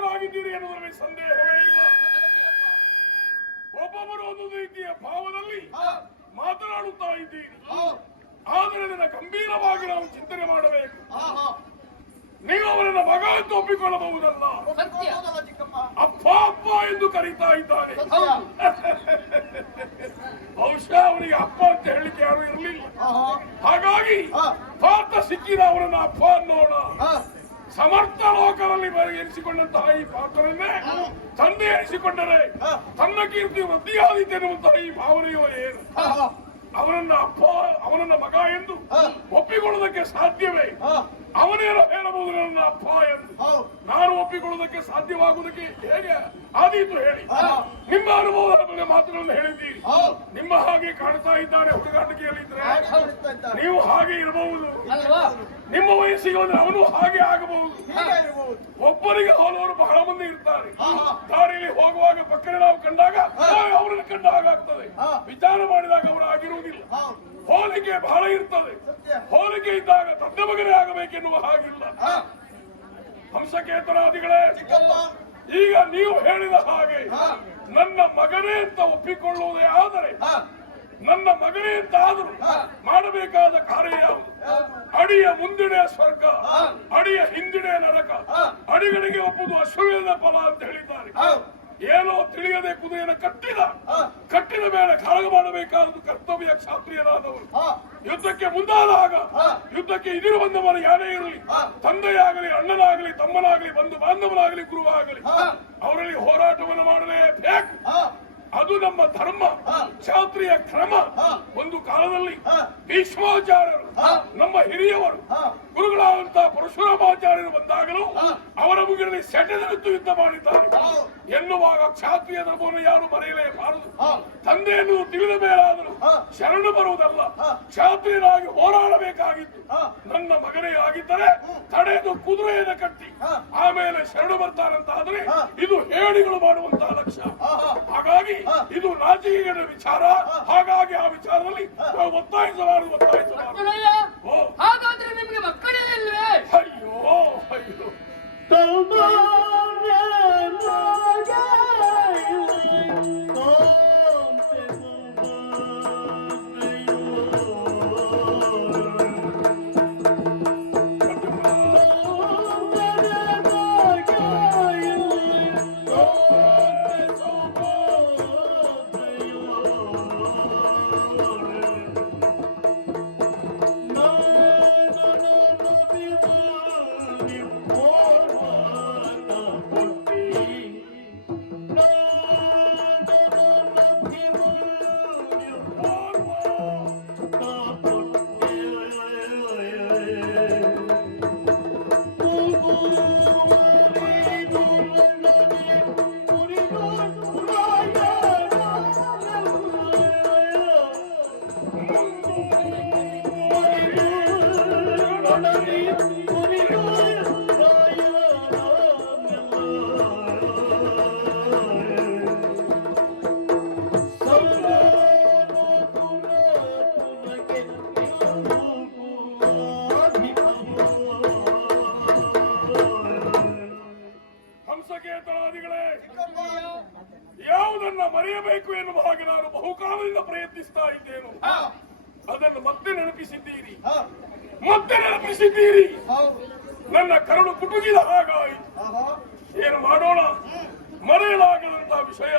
ಸಮರ್ಥರಾಗಿದ್ದೀರಿ ಎನ್ನುವುದರಲ್ಲಿ ಸಂದೇಹವೇ ಇಲ್ಲ. ಒಬ್ಬೊಬ್ಬರು ಒಂದೊಂದು ರೀತಿಯ ಭಾವದಲ್ಲಿ ಮಾತನಾಡುತ್ತಾ ಇದ್ದೀರಿ. ಆದರೆ ಅದನ್ನು ಗಂಭೀರವಾಗಿ ನಾವು ಚಿಂತನೆ ಮಾಡಬೇಕು. ನೀವು ಅವರನ್ನ ಮಗ ಎಂದು ಒಪ್ಪಿಕೊಳ್ಳಬಹುದಲ್ಲ. ಅಪ್ಪ ಅಪ್ಪ ಎಂದು ಕರೀತಾ ಇದ್ದಾರೆ. ಬಹುಶಃ ಅವನಿಗೆ ಅಪ್ಪ ಅಂತ ಹೇಳಿಕೆ ಯಾರು ಇರಲಿಲ್ಲ. ಹಾಗಾಗಿ ಪಾತ್ರ ಸಿಕ್ಕಿದ ಅವರನ್ನ ಅಪ್ಪ ಅನ್ನೋಣ. ಸಮರ್ಥ ಲೋಕದಲ್ಲಿ ಎನಿಸಿಕೊಂಡಂತಹ ಈ ಪಾತ್ರವನ್ನೇ ತಂದೆ ಎನಿಸಿಕೊಂಡರೆ ತನ್ನ ಕೀರ್ತಿ ವೃದ್ಧಿಯಾದೀತೆ ಎನ್ನುವಂತಹ ಈ ಭಾವನೆಯೋ ಏನು? ಅವನನ್ನ ಅಪ್ಪ ಅವನನ್ನ ಮಗ ಎಂದು ಒಪ್ಪಿಕೊಳ್ಳುವುದಕ್ಕೆ ಸಾಧ್ಯವೇ? ಅವನೇನೋ ಹೇಳಬಹುದು ನನ್ನ ಅಪ್ಪ ಎಂದು. ನಾನು ಒಪ್ಪಿಕೊಳ್ಳುವುದಕ್ಕೆ ಸಾಧ್ಯವಾಗುವುದಕ್ಕೆ ಹೇಗೆ ಆದೀತು ಹೇಳಿ? ನಿಮ್ಮ ಅನುಭವದ ಬಗ್ಗೆ ಮಾತುಗಳನ್ನು ಹೇಳಿದ್ದೀರಿ. ನಿಮ್ಮ ಹಾಗೆ ಕಾಣ್ತಾ ಇದ್ದಾನೆ ಹುಡುಗಾಟಿಕೆಯಲ್ಲಿದ್ರೆ ನೀವು ಹಾಗೆ ಇರಬಹುದು. ನಿಮ್ಮ ವಯಸ್ಸಿಗೆ ಹೋದ್ರೆ ಅವನು ಹಾಗೆ ಆಗಬಹುದು. ಒಬ್ಬರಿಗೆ ಹೋದವರು ಬಹಳ ಮಂದಿ ಇರ್ತಾರೆ. ದಾರಿಯಲ್ಲಿ ಹೋಗುವಾಗ ಪಕ್ಕನೆ ನಾವು ಕಂಡಾಗ ಅವರನ್ನು ಕಂಡ ಹಾಗಾಗ್ತದೆ. ವಿಚಾರ ಮಾಡಿದಾಗ ಅವರು ಆಗಿರುವುದಿಲ್ಲ. ಹೋಲಿಕೆ ಬಹಳ ಇರ್ತದೆ. ಹೋಲಿಕೆ ಇದ್ದಾಗ ತಂದೆ ಮಗನೇ ಆಗಬೇಕೆನ್ನುವ ಹಾಗಿಲ್ಲ. ಹಂಸಕೇತನಾದಿಗಳೇ, ಈಗ ನೀವು ಹೇಳಿದ ಹಾಗೆ ನನ್ನ ಮಗನೇ ಅಂತ ಒಪ್ಪಿಕೊಳ್ಳುವುದೇ ಆದರೆ ನನ್ನ ಮಗನೇ ಅಂತ ಆದರೂ ಮಾಡಬೇಕಾದ ಕಾರ್ಯ ಯಾವುದು? ಅಡಿಯ ಮುಂದಿಡೆ ಸ್ವರ್ಗ, ಅಡಿಯ ಹಿಂದಿಡೆ ನರಕ, ಅಡಿಗಳಿಗೆ ಒಪ್ಪುವುದು ಅಶ್ವಮೇಧ ಫಲ ಅಂತ ಹೇಳಿದ್ದಾರೆ. ಏನೋ ತಿಳಿಯದೆ ಕುದುರೆಯನ್ನು ಕಟ್ಟಿದ ಮೇಲೆ ಕಾಳಗ ಮಾಡಬೇಕಾದದ್ದು ಕರ್ತವ್ಯ. ಕ್ಷಾತ್ರಿಯನಾದವರು ಯುದ್ಧಕ್ಕೆ ಮುಂದಾದಾಗ ಯುದ್ಧಕ್ಕೆ ಎದುರು ಬಂದವನು ಯಾರೇ ಇರಲಿ, ತಂದೆಯಾಗಲಿ, ಅಣ್ಣನಾಗಲಿ, ತಮ್ಮನಾಗಲಿ, ಬಂಧು ಬಾಂಧವನಾಗಲಿ, ಗುರುವಾಗಲಿ, ಅವರಲ್ಲಿ ಹೋರಾಟವನ್ನು ಮಾಡಲೇಬೇಕು. ಅದು ನಮ್ಮ ಧರ್ಮ, ಕ್ಷಾತ್ರಿಯ ಕ್ರಮ. ಒಂದು ಕಾಲದಲ್ಲಿ ಭೀಷ್ಮಾಚಾರ್ಯರು, ನಮ್ಮ ಹಿರಿಯವರು, ಗುರುಗಳಾದಂತಹ ಪರಶುರಾಮಾಚಾರ್ಯರು ಬಂದಾಗಲೂ ಅವರ ಮುಗಿನಲ್ಲಿ ಸೆಟೆದೆತ್ತು ಯುದ್ಧ ಮಾಡಿದ್ದಾರೆ ಎನ್ನುವಾಗ ಕ್ಷಾತ್ರಿಯ ಧರ್ಮವನ್ನು ಯಾರು ಮರೆಯಲೇಬಾರದು. ತಂದೆಯನ್ನು ತಿಳಿದ ಮೇಲಾದರೂ ಶರಣು ಬರುವುದಲ್ಲ, ಕ್ಷಾತ್ರಿಯನಾಗಿ ಹೋರಾಡಬೇಕಾಗಿತ್ತು. ನನ್ನ ಮಗನೇ ಆಗಿದ್ದರೆ ತಡೆದು ಕುದುರೆಯನ್ನು ಕಟ್ಟಿ ಆಮೇಲೆ ಶರಣು ಬರ್ತಾರಂತಾದ್ರೆ ಇದು ಹೇಡಿಗಳು ಮಾಡುವಂತಹ ಲಕ್ಷ್ಯ. ಹಾಗಾಗಿ ಇದು ನಾಚಿಕೆಯ ವಿಚಾರ. ಹಾಗಾಗಿ ಆ ವಿಚಾರದಲ್ಲಿ ನಾವು ಒತ್ತಾಯಿಸಬಾರದು. ಹಾಗಾದ್ರೆ ನಿಮಗೆ ಮಕ್ಕಳೇ ಇಲ್ವೇ? ಅಯ್ಯೋ ಅಯ್ಯೋ, ಯಾವುದನ್ನ ಮರೆಯಬೇಕು ಎನ್ನುವ ಹಾಗೆ ನಾನು ಬಹುಕಾಲದಿಂದ ಪ್ರಯತ್ನಿಸ್ತಾ ಇದ್ದೇನು. ಅದನ್ನು ಮತ್ತೆ ನೆನಪಿಸಿದ್ದೀರಿ, ಮತ್ತೆ ನೆನಪಿಸಿದ್ದೀರಿ. ನನ್ನ ಕರುಳು ಕುಟುಕಿದ ಹಾಗಾಯಿತು. ಏನು ಮಾಡೋಣ? ಮರೆಯಲಾಗದಂತಹ ವಿಷಯ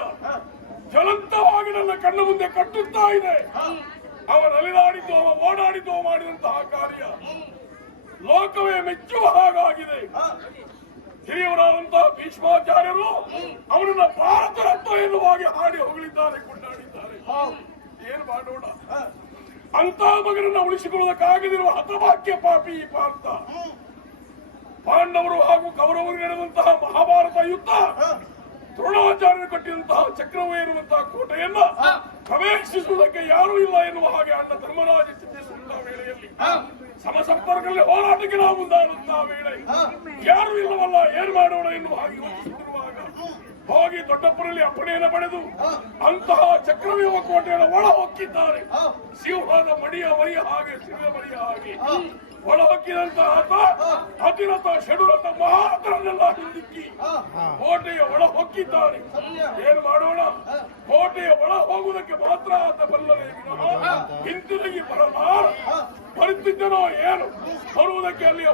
ಜ್ವಲಂತವಾಗಿ ನನ್ನ ಕಣ್ಣ ಮುಂದೆ ಕಟ್ಟುತ್ತಾ ಇದೆ. ಅವ ನಲಿದಾಡಿದ್ದು, ಅವ ಓಡಾಡಿದ್ದು, ಮಾಡಿದಂತಹ ಕಾರ್ಯ ಲೋಕವೇ ಮೆಚ್ಚುವ ಹಾಗಾಗಿದೆ. ಹಿರಿಯವರಾದಂತಹ ಭೀಷ್ಮಾಚಾರ್ಯರು ಅವನನ್ನ ಭಾರತ ರತ್ನ ಎನ್ನುವ ಹಾಗೆ ಹಾಡಿ ಹೊಗಳಿದ್ದಾರೆ, ಕೊಂಡಾಡಿದ್ದಾರೆ. ಏನು ಮಾಡೋಣ? ಅಂತ ಮಗನನ್ನ ಉಳಿಸಿಕೊಳ್ಳುವುದಕ್ಕಾಗದಿರುವ ಹತಭಾಗ್ಯ ಪಾಪಿ ಈ ಪಾರ್ಥ. ಪಾಂಡವರು ಹಾಗೂ ಕೌರವರು ನಡೆದಂತಹ ಮಹಾಭಾರತ ಯುದ್ಧ, ದ್ರೋಣಾಚಾರ್ಯರು ಕಟ್ಟಿದಂತಹ ಚಕ್ರವೇ ಇರುವಂತಹ ಕೋಟೆಯನ್ನ ಪ್ರವೇಶಿಸುವುದಕ್ಕೆ ಯಾರೂ ಇಲ್ಲ ಎನ್ನುವ ಹಾಗೆ ಅಣ್ಣ ಧರ್ಮರಾಜ ಚಿಂತಿಸುವಂತಹ ವೇಳೆಯಲ್ಲಿ ಸಮಸಪ್ತರಗಳಲ್ಲಿ ಹೋರಾಟಕ್ಕೆ ನಾವು ಮುಂದಾದಂತಹ ವೇಳೆ ಯಾರು ಇಲ್ಲವಲ್ಲ, ಏನ್ ಮಾಡೋಣ ಎನ್ನುವ ಹಾಗೆ ಯೋಚಿಸುತ್ತಿರುವಾಗ ಹೋಗಿ ದೊಡ್ಡ ದೊಡ್ಡಪ್ಪನಲ್ಲಿ ಅಪ್ಪಣೆಯನ್ನು ಪಡೆದು ಅಂತಹ ಚಕ್ರವ್ಯೂಹ ಕೋಟೆಯ ಒಳ ಹೊಕ್ಕಿದ್ದಾರೆ. ಸಿಂಹದ ಮಡಿಯ ಮರಿಯ ಹಾಗೆ ಸಿಂಹ ಮರಿಯ ಹಾಗೆ ಒಳ ಹೊಕ್ಕಿದಂತಹ ಆತ ಅತಿರಥ ಷಡುರಥ ಮಹಾರಥರನ್ನೆಲ್ಲ ಹಿಂದಿಕ್ಕಿ ಕೋಟೆಯ ಒಳ ಹೊಕ್ಕಿದ್ದಾರೆ. ಏನು ಮಾಡೋಣ? ಕೋಟೆಯ ಒಳ ಹೋಗುವುದಕ್ಕೆ ಮಾತ್ರ ಆತ ಬಲ್ಲವೇ ವಿನಃ ಹಿಂತಿರುಗಿ ಬರಲಾರ. ಬರುತ್ತಿದ್ದನೋ ಏನು, ಬರುವುದಕ್ಕೆ ಅಲ್ಲಿಯ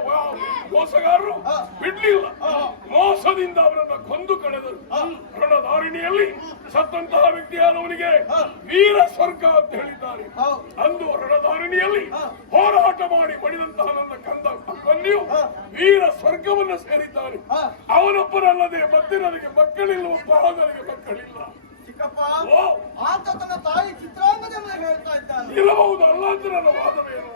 ಮೋಸಗಾರರು ಬಿಡ್ಲಿಲ್ಲ. ಮೋಸದಿಂದ ಅವರನ್ನ ಕೊಂದು ಕಳೆದರು. ರಣಧಾರಿಣಿಯಲ್ಲಿ ಸತ್ತಂತಹ ವ್ಯಕ್ತಿಯಾದವನಿಗೆ ವೀರ ಸ್ವರ್ಗ ಅಂತ ಹೇಳಿದ್ದಾರೆ. ಅಂದು ರಣಧಾರಿಣಿಯಲ್ಲಿ ಹೋರಾಟ ಮಾಡಿ ಪಡೆದಂತಹ ನನ್ನ ಕಂದ ಕನ್ಯು ವೀರ ಸ್ವರ್ಗವನ್ನು ಸೇರಿದ್ದಾರೆ. ಅವನೊಬ್ಬರಲ್ಲದೆ ಮತ್ತೆ ನನಗೆ ಮಕ್ಕಳಿಲ್ಲವಪ್ಪ, ನನಗೆ ಮಕ್ಕಳಿಲ್ಲ. ಆತ ತನ್ನ ತಾಯಿ ಚಿತ್ರಾಂಗದ ಮೇಲೆ ಹೇಳ್ತಾ ಇದ್ದಾನೆ. ಇರಬಹುದು, ಅಲ್ಲ ಅಂತ ನನ್ನ ವಾದವೇನು?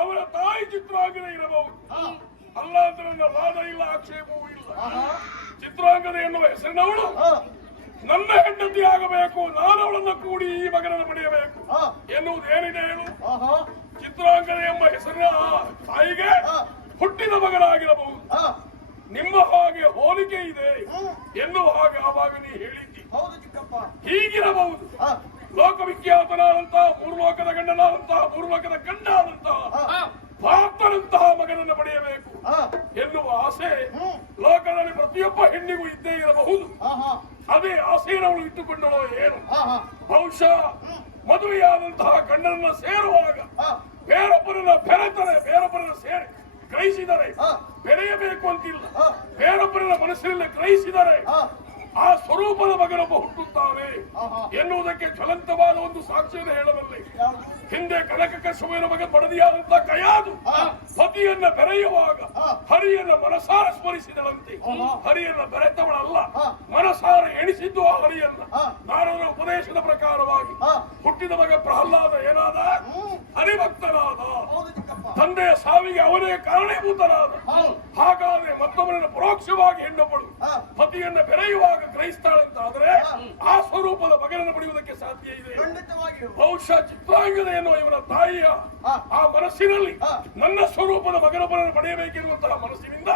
ಅವರ ತಾಯಿ ಚಿತ್ರಾಂಗದ ಇರಬಹುದು, ಅಲ್ಲ ಅಂತ ನನ್ನ ವಾದ ಇಲ್ಲ, ಆಕ್ಷೇಪವೂ ಇಲ್ಲ. ಚಿತ್ರಾಂಗದ ಎನ್ನುವ ಹೆಸರಿನವಳು ನನ್ನ ಹೆಂಡತಿ ಆಗಬೇಕು, ನಾನು ಅವಳನ್ನು ಕೂಡಿ ಈ ಮಗನನ್ನು ಪಡೆಯಬೇಕು ಎನ್ನುವುದೇನಿದೆ ಹೇಳು? ಚಿತ್ರಾಂಗದ ಎಂಬ ಹೆಸರಿನ ತಾಯಿಗೆ ಹುಟ್ಟಿದ ಮಗನಾಗಿರಬಹುದು. ನಿಮ್ಮ ಹಾಗೆ ಹೋಲಿಕೆ ಇದೆ ಎನ್ನುವ ಹಾಗೆ ಆವಾಗ ನೀ ಹೇಳಿದ್ದಿ. ಹೀಗಿರಬಹುದು. ಲೋಕವಿಖ್ಯಾತನಾದಂತಹ ಮೂರ್ಲೋಕದ ಗಂಡನಾದಂತಹ ಮೂರ್ಲೋಕದ ಗಂಡಾದಂತಹ ಭಾರತನಂತಹ ಮಗನನ್ನು ಪಡೆಯಬೇಕು ಎನ್ನುವ ಆಸೆ ಲೋಕದಲ್ಲಿ ಪ್ರತಿಯೊಬ್ಬ ಹೆಣ್ಣಿಗೂ ಇದ್ದೇ ಇರಬಹುದು. ಅದೇ ಆಸೆಯನ್ನು ಅವಳು ಇಟ್ಟುಕೊಂಡಳೋ ಏನು? ಬಹುಶಃ ಮದುವೆಯಾದಂತಹ ಗಂಡನನ್ನ ಸೇರುವಾಗ ಬೇರೊಬ್ಬರನ್ನ ಬೆರೆತರೆ, ಬೇರೊಬ್ಬರನ್ನ ಸೇರಿ ಗ್ರಹಿಸಿದರೆ ಬೆರೆಯಬೇಕು ಅಂತಿಲ್ಲ. ಬೇರೊಬ್ಬರನ್ನ ಮನಸ್ಸಿನಲ್ಲಿ ಗ್ರಹಿಸಿದರೆ ಆ ಸ್ವರೂಪದ ಮಗನೊಬ್ಬ ಹುಟ್ಟುತ್ತಾನೆ ಎನ್ನುವುದಕ್ಕೆ ಜ್ವಲಂತವಾದ ಒಂದು ಸಾಕ್ಷ್ಯವನ್ನು ಹೇಳಬಲ್ಲೆ. ಹಿಂದೆ ಕನಕಕಶ್ಯಪನ ಮಗ ಬಡದಿಯಾದಂತಹ ಕಯಾದು ಪತಿಯನ್ನ ಬೆರೆಯುವಾಗ ಹರಿಯನ್ನ ಮನಸಾರ ಸ್ಮರಿಸಿದಳಂತೆ. ಹರಿಯನ್ನ ಬೆರೆತವಳಲ್ಲ, ಮನಸಾರ ಎಣಿಸಿದ್ದು ಆ ಹರಿಯನ್ನ. ನಾರದರ ಉಪದೇಶದ ಪ್ರಕಾರವಾಗಿ ಹುಟ್ಟಿದ ಮಗ ಪ್ರಹ್ಲಾದ ಏನಾದ? ಹರಿಭಕ್ತನಾದ. ತಂದೆಯ ಸಾವಿಗೆ ಅವನೇ ಕಾರಣೀಭೂತನಾದ. ಹಾಗಾದ್ರೆ ಮತ್ತೊಬ್ಬರನ್ನು ಪರೋಕ್ಷವಾಗಿ ಹೆಣ್ಣೊಬ್ಬಳು ಪತಿಯನ್ನ ಬೆರೆಯುವಾಗ ಗ್ರಹಿಸ್ತಾಳಂತಾದ್ರೆ ಆ ಸ್ವರೂಪದ ಮಗನನ್ನು ಪಡೆಯುವುದಕ್ಕೆ ಸಾಧ್ಯ ಇದೆ. ಬಹುಶಃ ಚಿತ್ರಾಂಗದ ಎನ್ನುವ ಇವರ ತಾಯಿಯ ಆ ಮನಸ್ಸಿನಲ್ಲಿ ನನ್ನ ಸ್ವರೂಪದ ಮಗನೊಬ್ಬರನ್ನು ಪಡೆಯಬೇಕೆನ್ನುವಂತಹ ಮನಸ್ಸಿನಿಂದ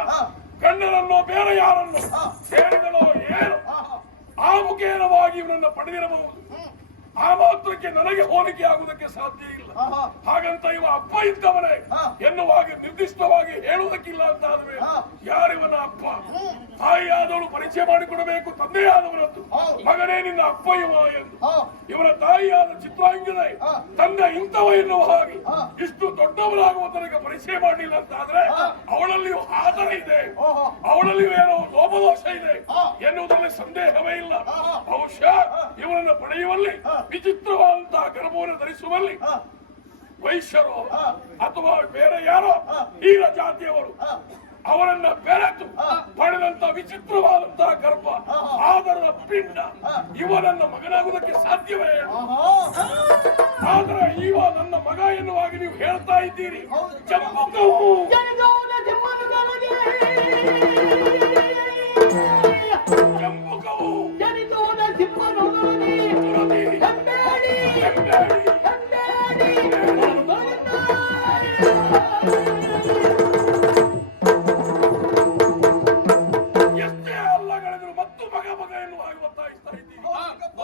ಗಂಡನನ್ನೋ ಬೇರೆ ಯಾರನ್ನು ಸೇರಿದಳೋ ಏನು ಆ ಮುಖೇನವಾಗಿ ಇವನನ್ನು ಪಡೆದಿರಬಹುದು. ಆ ಮಾತ್ರಕ್ಕೆ ನನಗೆ ಹೋಲಿಕೆ ಆಗುವುದಕ್ಕೆ ಸಾಧ್ಯ ಇಲ್ಲ. ಹಾಗಂತ ಇವ ಅಪ್ಪ ಇದ್ದವನೇ ಎನ್ನುವಾಗ ನಿರ್ದಿಷ್ಟವಾಗಿ ಹೇಳುವುದಕ್ಕಿಲ್ಲ ಅಂತ ಆದ್ರೆ ಯಾರಿವನ ಅಪ್ಪ? ತಾಯಿಯಾದವಳು ಪರಿಚಯ ಮಾಡಿಕೊಡಬೇಕು ತಂದೆಯಾದವರದ್ದು. ಮಗನೇ ನಿನ್ನ ಅಪ್ಪ ಇವ ಎಂದು. ಇವರ ತಾಯಿಯಾದ ಚಿತ್ರಾಂಗದೆ ತಂದೆ ಇಂಥವ ಎನ್ನುವ ಹಾಗೆ ಇಷ್ಟು ದೊಡ್ಡವರಾಗುವ ತನಕ ಪರಿಚಯ ಮಾಡಲಿಲ್ಲ ಅಂತ ಆದ್ರೆ ಅವಳಲ್ಲಿಯೂ ಆದರ ಇದೆ, ಅವಳಲ್ಲಿಯೂ ಏನೋ ಲೋಪದೋಷ ಇದೆ ಎನ್ನುವುದರಲ್ಲಿ ಸಂದೇಹವೇ ಇಲ್ಲ. ಬಹುಶಃ ಇವರನ್ನು ಪಡೆಯುವಲ್ಲಿ ವಿಚಿತ್ರವಾದಂತಹ ಗರ್ಭವನ್ನು ಧರಿಸುವಲ್ಲಿ ವೈಶ್ಯರು ಅಥವಾ ಬೇರೆ ಯಾರೋ ಹೀರ ಜಾತಿಯವರು ಅವರನ್ನ ಬೆರೆತು ಪಡೆದಂತ ವಿಚಿತ್ರವಾದಂತಹ ಗರ್ಭ, ಆದರದ ಪಿಂಡ ಇವನನ್ನ ಮಗನಾಗುವುದಕ್ಕೆ ಸಾಧ್ಯವೇ? ಆದ್ರೆ ಇವ ನನ್ನ ಮಗ ಎನ್ನುವಾಗ ನೀವು ಹೇಳ್ತಾ ಇದ್ದೀರಿ. ಜಂಬುಕವು ಜಂಬುಕವು ಎಷ್ಟೇ ಅಲ್ಲಗಳಿದ್ರು ಮತ್ತು ಮಗ ಮಗ ಎನ್ನುವಾಗ ಒತ್ತಾಯಿಸ್ತಾ ಇದ್ದೀರಿ.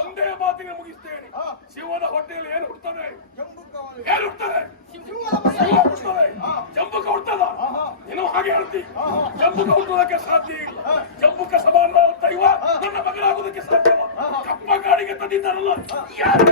ಒಂದೇ ಮಾತಿಗೆ ಮುಗಿಸ್ತೇನೆ. ಶಿವನ ಹೊಟ್ಟೆಯಲ್ಲಿ ಏನು ಹುಡ್ತದೆ? ಜಂಬುಕವನು. ಏನು ಹುಡ್ತದೆ? ಸಿಂಹದ ಮರಿ. ಸಿಂಹ ಹುಡ್ತದೆ. ಜಂಬುಕ ಹುಡ್ತದ? ನೀನು ಹಾಗೆ ಹೇಳ್ತಿ. ಜಂಬುಕ ಹುಟ್ಟುವುದಕ್ಕೆ ಸಾಧ್ಯ ಇಲ್ಲ. ಜಂಬುಕ ಸಮಾನವಾದ ದೈವ ನನ್ನ ಮಗನಾಗುವುದಕ್ಕೆ ಸಾಧ್ಯವ? ಕಪ್ಪ ಕಾಡಿಗೆ ತಂದಿದ್ದಾರಲ್ಲ ಯಾರು?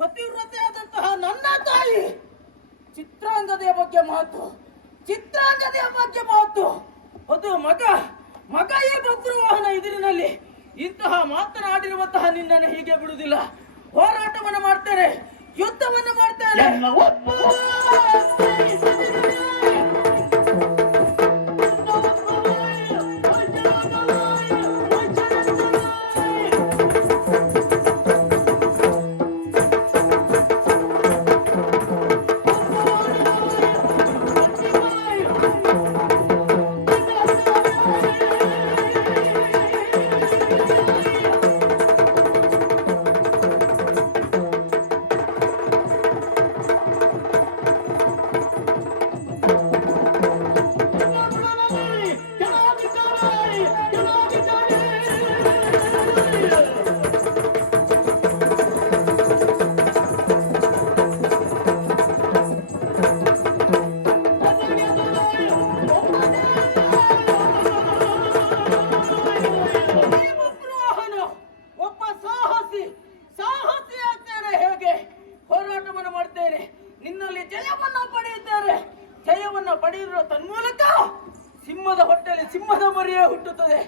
ಪತಿವ್ರತೆಯಾದಂತಹ ನನ್ನ ತಾಯಿ ಚಿತ್ರಾಂಗದೆಯ ಬಗ್ಗೆ ಮಾತು, ಚಿತ್ರಾಂಗದೆಯ ಬಗ್ಗೆ ಮಾತು. ಅದು ಮಗ ಈ ಬಬ್ರುವಾಹನ ಎದುರಿನಲ್ಲಿ ಇಂತಹ ಮಾತನಾಡಿರುವಂತಹ ನಿನ್ನನ್ನು ಹೀಗೆ ಬಿಡುವುದಿಲ್ಲ. ಹೋರಾಟವನ್ನು ಮಾಡ್ತೇನೆ, ಯುದ್ಧವನ್ನು ಮಾಡ್ತೇನೆ. ಪಡೆಯುವ ತನ್ಮೂಲಕ ಸಿಂಹದ ಹೊಟ್ಟೆಯಲ್ಲಿ ಸಿಂಹದ ಮರಿಯೇ ಹುಟ್ಟುತ್ತದೆ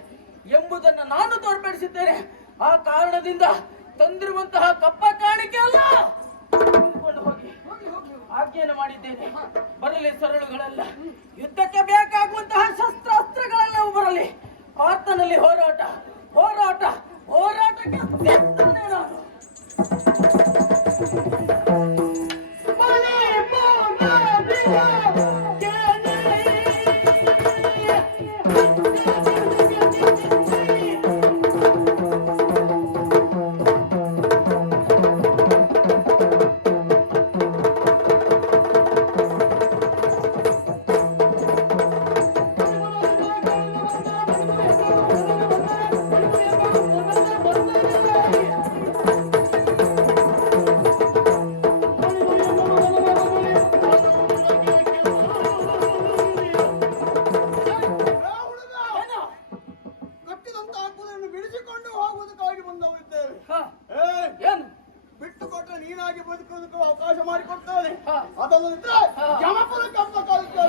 ಎಂಬುದನ್ನು ನಾನು ತೋರ್ಪಡಿಸಿದ್ದೇನೆ. ಆ ಕಾರಣದಿಂದ ತಂದಿರುವಂತಹ ಕಪ್ಪ ಕಾಣಿಕೆ ಅಲ್ಲ, ತೆಗೆದುಕೊಂಡು ಹೋಗಿ ಆಜ್ಞೆಯನ್ನು ಮಾಡಿದ್ದೇನೆ. ಬರಲಿ ಸರಳುಗಳೆಲ್ಲ, ಯುದ್ಧಕ್ಕೆ ಬೇಕಾಗುವಂತಹ ಶಸ್ತ್ರಾಸ್ತ್ರಗಳೆಲ್ಲವೂ ಬರಲಿ. ಆತನಲ್ಲಿ ಹೋರಾಟ ಹೋರಾಟ ಹೋರಾಟಕ್ಕೆ ಸಿದ್ಧನೇ ನಾನು. ನೀನಾಗಿ ಬದುಕುವುದಕ್ಕೂ ಅವಕಾಶ ಮಾಡಿಕೊಡ್ತಾನೆ. ಅದಲ್ಲದಿದ್ರೆ ಯಮಪುರ ಕಪ್ಪ ಕಾಲಕ್ಕೆ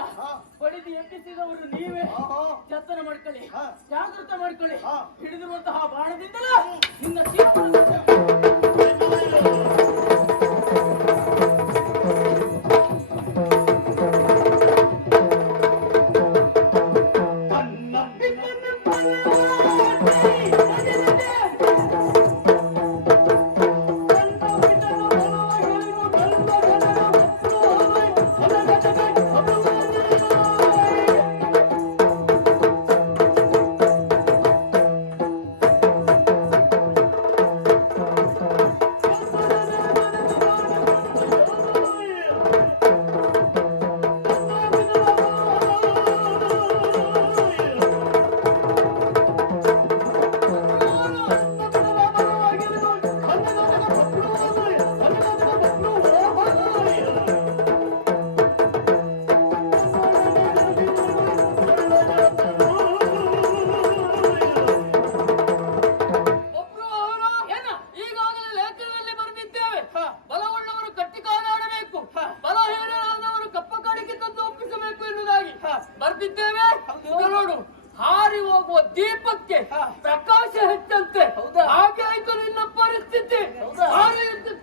ಅರ್ಜುನ ಬಡಿದು ಎಬ್ಬಿಸಿದವರು ನೀವೇ. ಜತನ ಮಾಡ್ಕೊಳ್ಳಿ, ಜಾಗೃತ ಮಾಡ್ಕೊಳ್ಳಿ. ಹಿಡಿದಿರುವಂತಹ ಬಾಣದಿಂದಲೇ ನಿನ್ನ ಬರ್ತಿದ್ದೇವೆ. ನೋಡು, ಹಾರಿ ಹೋಗುವ ದೀಪಕ್ಕೆ ಪ್ರಕಾಶ ಹೆಚ್ಚಂತೆ. ಹಾಗೆ ಆಯ್ತು ನಿನ್ನ ಪರಿಸ್ಥಿತಿ. ಹಾಗೆ ಇರ್ತದೆ.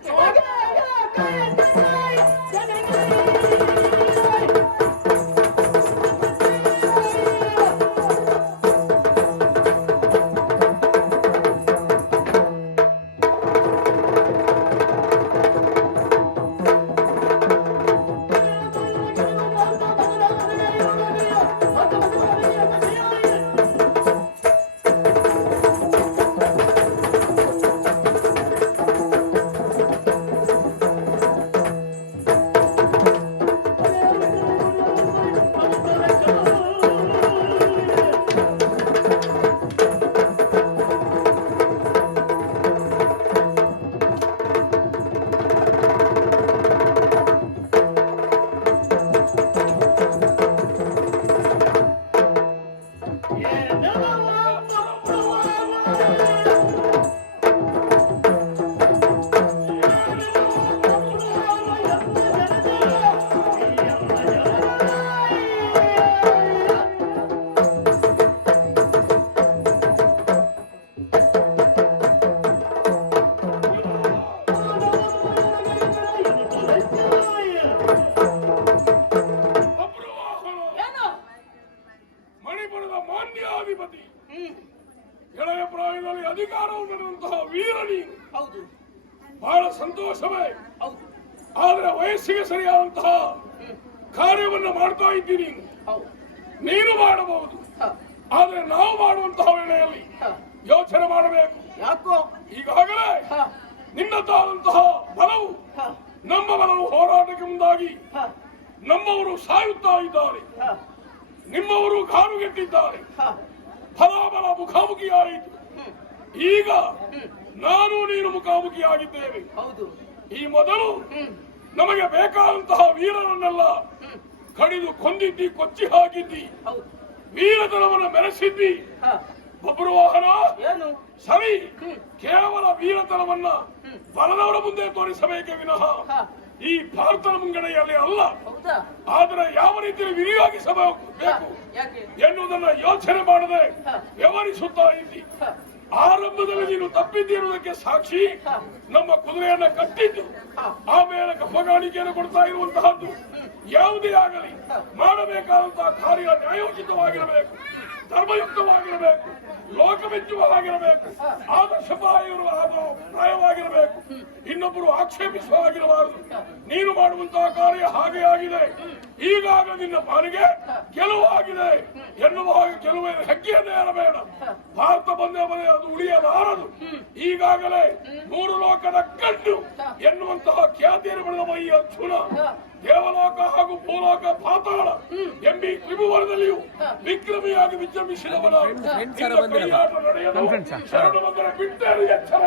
ಮಾನ್ಯಾಧಿಪತಿ, ಎಳೆಯ ಪ್ರಾಯದಲ್ಲಿ ಅಧಿಕಾರವನ್ನು ನೀಡುವಂತಹ ವೀರ ನೀನು. ಹೌದು, ಬಹಳ ಸಂತೋಷವೇ. ಹೌದು, ಆದರೆ ವಯಸ್ಸಿಗೆ ಸರಿಯಾದಂತಹ ಕಾರ್ಯವನ್ನು ಮಾಡ್ತಾ ಇದ್ದೀನಿ. ನೀನು ಮಾಡಬಹುದು, ಆದರೆ ನಾವು ಮಾಡುವಂತಹ ವೇಳೆಯಲ್ಲಿ ಯೋಚನೆ ಮಾಡಬೇಕು. ಯಾಕೋ ಈಗಾಗಲೇ ನಿನ್ನದಾದಂತಹ ಬಲವು ನಮ್ಮ ಬಲವು ಹೋರಾಟಕ್ಕೆ ಮುಂದಾಗಿ ನಮ್ಮವರು ಸಾಯುತ್ತಾ ಇದ್ದಾರೆ, ನಿಮ್ಮವರು ಕಾರುಗೆಟ್ಟಿದ್ದಾರೆ. ಫಲಾಬಲ ಮುಖಾಮುಖಿಯಾಯಿತು. ಈಗ ನಾನು ನೀನು ಮುಖಾಮುಖಿಯಾಗಿದ್ದೇವೆ. ಈ ಮೊದಲು ನಮಗೆ ಬೇಕಾದಂತಹ ವೀರರನ್ನೆಲ್ಲ ಕಡಿದು ಕೊಂದಿದ್ದಿ, ಕೊಚ್ಚಿ ಹಾಕಿದ್ದಿ, ವೀರತನವನ್ನು ಮೆರೆಸಿದ್ದಿ. ಬಬ್ರುವಾಹನ ಸರಿ, ಕೇವಲ ವೀರತನವನ್ನ ಬಲದವರ ಮುಂದೆ ತೋರಿಸಬೇಕೇ ವಿನಃ ಈ ಭಾರತದ ಮುಂಗಡೆಯಲ್ಲಿ ಅಲ್ಲ. ಆದರೆ ಯಾವ ರೀತಿಯಲ್ಲಿ ವಿನಿಯೋಗಿಸಬೇಕು ಎನ್ನುವುದನ್ನ ಯೋಚನೆ ಮಾಡದೆ ವ್ಯವಹರಿಸುತ್ತಾ ಇದ್ದಿ. ಆರಂಭದಲ್ಲಿ ನೀನು ತಪ್ಪಿದ್ದಿರುವುದಕ್ಕೆ ಸಾಕ್ಷಿ ನಮ್ಮ ಕುದುರೆಯನ್ನ ಕಟ್ಟಿದ್ದು, ಆಮೇಲೆ ಕಪ್ಪಗಾಣಿಕೆಯನ್ನು ಕೊಡ್ತಾ ಇರುವಂತಹದ್ದು. ಯಾವುದೇ ಆಗಲಿ ಮಾಡಬೇಕಾದಂತಹ ಕಾರ್ಯ ನ್ಯಾಯೋಚಿತವಾಗಿರಬೇಕು, ಧರ್ಮಯುಕ್ತವಾಗಿರಬೇಕು, ಲೋಕಮೆಚ್ಚುವ ಹಾಗಿರಬೇಕು, ಆದರ್ಶಪ್ರಾಯವಾಗಿರಬೇಕು, ಇನ್ನೊಬ್ಬರು ಆಕ್ಷೇಪಿಸುವ ಹಾಗಿರಬಾರದು. ನೀನು ಮಾಡುವಂತಹ ಕಾರ್ಯ ಹಾಗೆ ಆಗಿದೆ. ಈಗಾಗ ನಿನ್ನ ಪಾಲಿಗೆ ಗೆಲುವಾಗಿದೆ ಎನ್ನುವ ಹಾಗೆ ಗೆಲುವಿನ ಹೆಗ್ಗೆಯನ್ನೇ ಏರಬೇಡ. ಭಾರತ ಬಂದೇ ಅದು ಉಳಿಯಲಾರದು. ಈಗಾಗಲೇ 3 ಲೋಕದ ಕಣ್ಣು ಎನ್ನುವಂತಹ ಖ್ಯಾತಿಯನ್ನು ಪಡೆದ ಮೈ ಅರ್ಜುನ ದೇವಲೋಕ ಹಾಗೂ ಭೂಲೋಕ ಪಾತಾಳ ಎಂಬಿ ತ್ರಿಭುವನದಲ್ಲಿಯೂ ವಿಕ್ರಮಿಯಾಗಿ ವಿಜೃಂಭಿಸಿದವನ ಕೈಯಾಟ ನಡೆಯಲು ಶರಣು ಬಂದರೆ ಬಿಟ್ಟೇರು ಎಚ್ಚರ.